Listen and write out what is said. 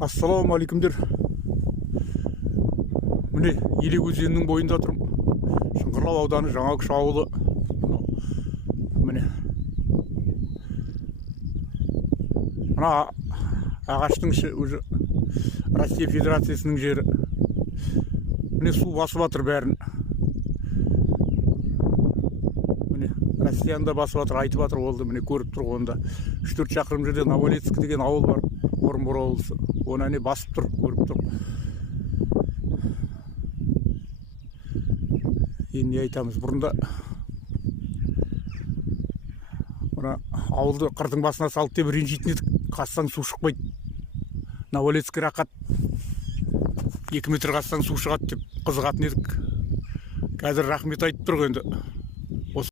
Ассалаумағалейкумдер. Міне Елек өзенінің бойында тұрмын. Шыңғырлау ауданы Жаңакүш ауылы. Міне мына ағаштың өзі Россия Федерациясының жері. Міне су басып жатыр бәрін. Міне Россияны да басып жатыр, айтып жатыр, олды міне көріп тұр. Онда 3-4 шақырым жерде Новолецк деген ауыл бар. Орынбор облысы. Оны әне басып тұр, көріп тұр. Енді не айтамыз, бұрында мына ауылды қырдың басына салып деп ренжитін едік. Қазсаң су шықпайды. Новолецк рақат 2 метр қазсаң су шығады деп қызығатын едік. Қазір рахмет айтып тұр енді.